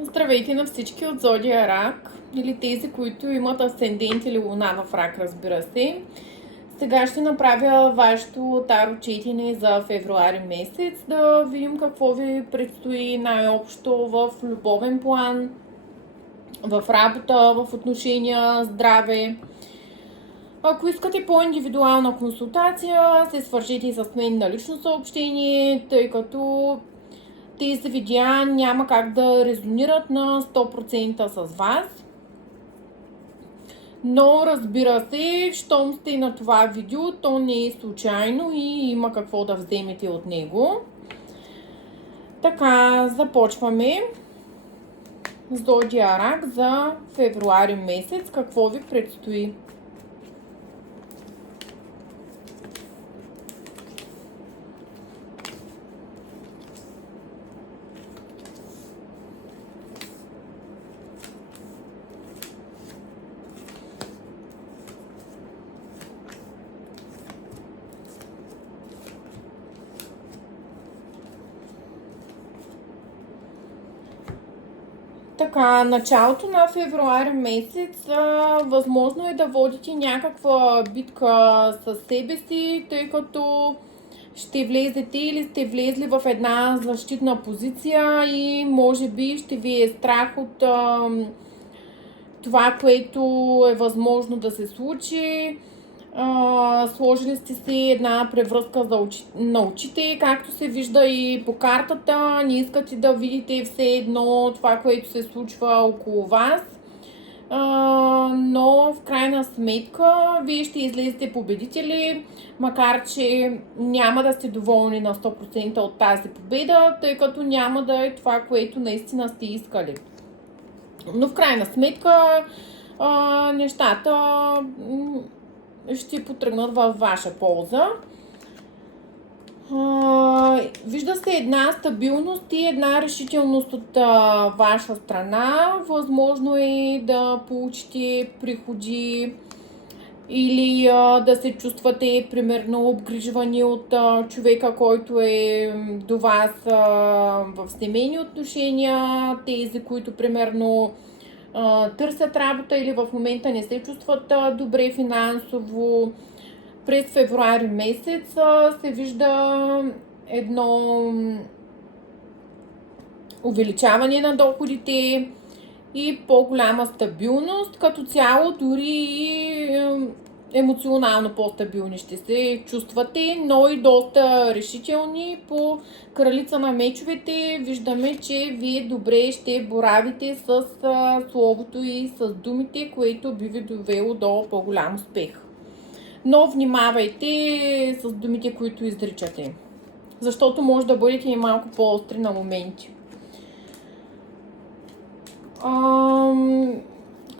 Здравейте на всички от Зодия Рак, или тези, които имат асцендент или луна в Рак, разбира се. Сега ще направя вашето таро четене за февруари месец, да видим какво ви предстои най-общо в любовен план, в работа, в отношения, здраве. Ако искате по-индивидуална консултация, се свържете с мен на лично съобщение, тъй като тези видеа няма как да резонират на 100% с вас. Но разбира се, щом сте на това видео, то не е случайно и има какво да вземете от него. Така, започваме. Зодия Рак за февруари месец. Какво ви предстои? Така, началото на февруари месец, възможно е да водите някаква битка с себе си, тъй като ще влезете или сте влезли в една защитна позиция и може би ще ви е страх от това, което е възможно да се случи. Сложили сте си една превръзка на очите, както се вижда и по картата. Не искате да видите все едно това, което се случва около вас. Но в крайна сметка вие ще излезете победители, макар че няма да сте доволни на 100% от тази победа, тъй като няма да е това, което наистина сте искали. Но в крайна сметка нещата ще потръгнат във ваша полза. Вижда се една стабилност и една решителност от ваша страна. Възможно е да получите приходи или да се чувствате примерно обгрижвани от човека, който е до вас в семейни отношения, тези, които примерно търсят работа или в момента не се чувстват добре финансово. През февруари месец се вижда едно увеличаване на доходите и по-голяма стабилност. Като цяло дори и емоционално по-стабилни ще се чувствате, но и доста решителни. По кралица на мечовете виждаме, че вие добре ще боравите с словото и с думите, което би ви довело до по-голям успех. Но внимавайте с думите, които изричате, защото може да бъдете и малко по-остри на моменти.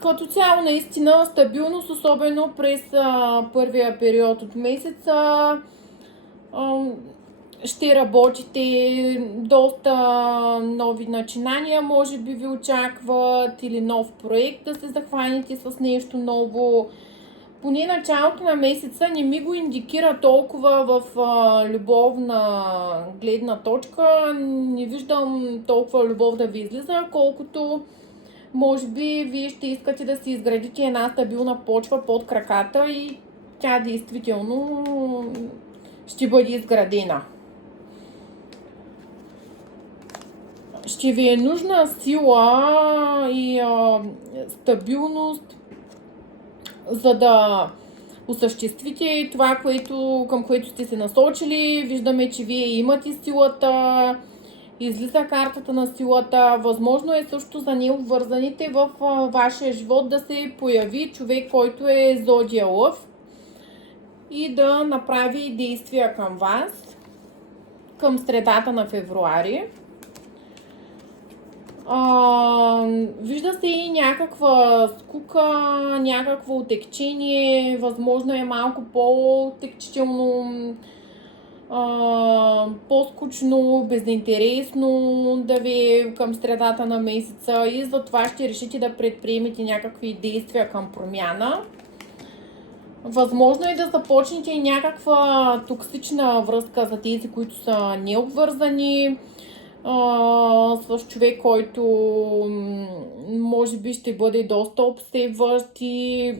Като цяло наистина стабилност, особено през първия период от месеца. Ще работите, доста нови начинания може би ви очакват или нов проект да се захванете с нещо ново. Поне началото на месеца не ми го индикира толкова в любовна гледна точка. Не виждам толкова любов да ви излиза, колкото може би вие ще искате да си изградите една стабилна почва под краката и тя действително ще бъде изградена. Ще ви е нужна сила и стабилност, за да осъществите това, към което сте се насочили. Виждаме, че вие имате силата, излиза картата на силата. Възможно е също за необвързаните в вашия живот да се появи човек, който е Зодия Лъв и да направи действия към вас към средата на февруари. Вижда се и някаква скука, някакво отекчение, възможно е малко по-отекчително, по-скучно, безинтересно да ви е към средата на месеца и затова ще решите да предприемете някакви действия към промяна. Възможно е да започнете някаква токсична връзка за тези, които са необвързани. с човек, който може би ще бъде доста обсебващ и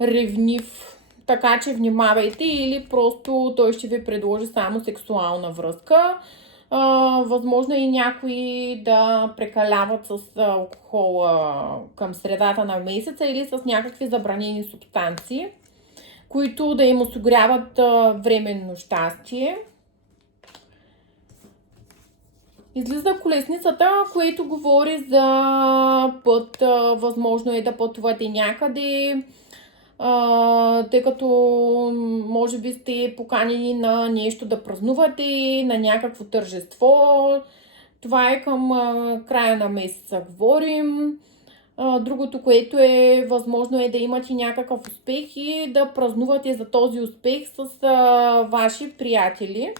ревнив. Така че внимавайте, или просто той ще ви предложи само сексуална връзка. Възможно е и някои да прекаляват с алкохола към средата на месеца или с някакви забранени субстанции, които да им осигуряват временно щастие. Излиза колесницата, което говори за път. Възможно е да пътувате някъде, тъй като може би сте поканени на нещо да празнувате, на някакво тържество. Това е към края на месеца говорим. Другото, което е възможно, е да имате някакъв успех и да празнувате за този успех с ваши приятели.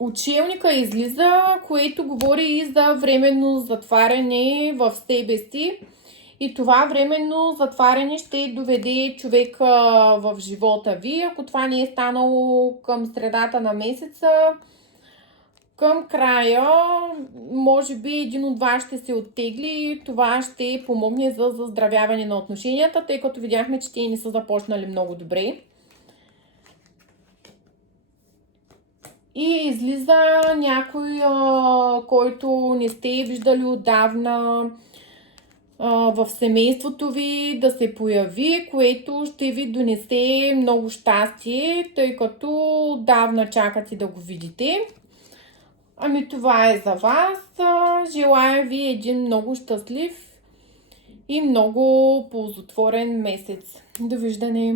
Учебника излиза, което говори и за временно затваряне в себе си. И това временно затваряне ще доведе човека в живота ви. Ако това не е станало към средата на месеца, към края, може би един от вас ще се оттегли и това ще помогне за заздравяване на отношенията, тъй като видяхме, че те не са започнали много добре. И излиза някой, който не сте виждали отдавна в семейството ви да се появи, което ще ви донесе много щастие, тъй като отдавна чакате да го видите. Ами това е за вас. Желая ви един много щастлив и много ползотворен месец. Довиждане!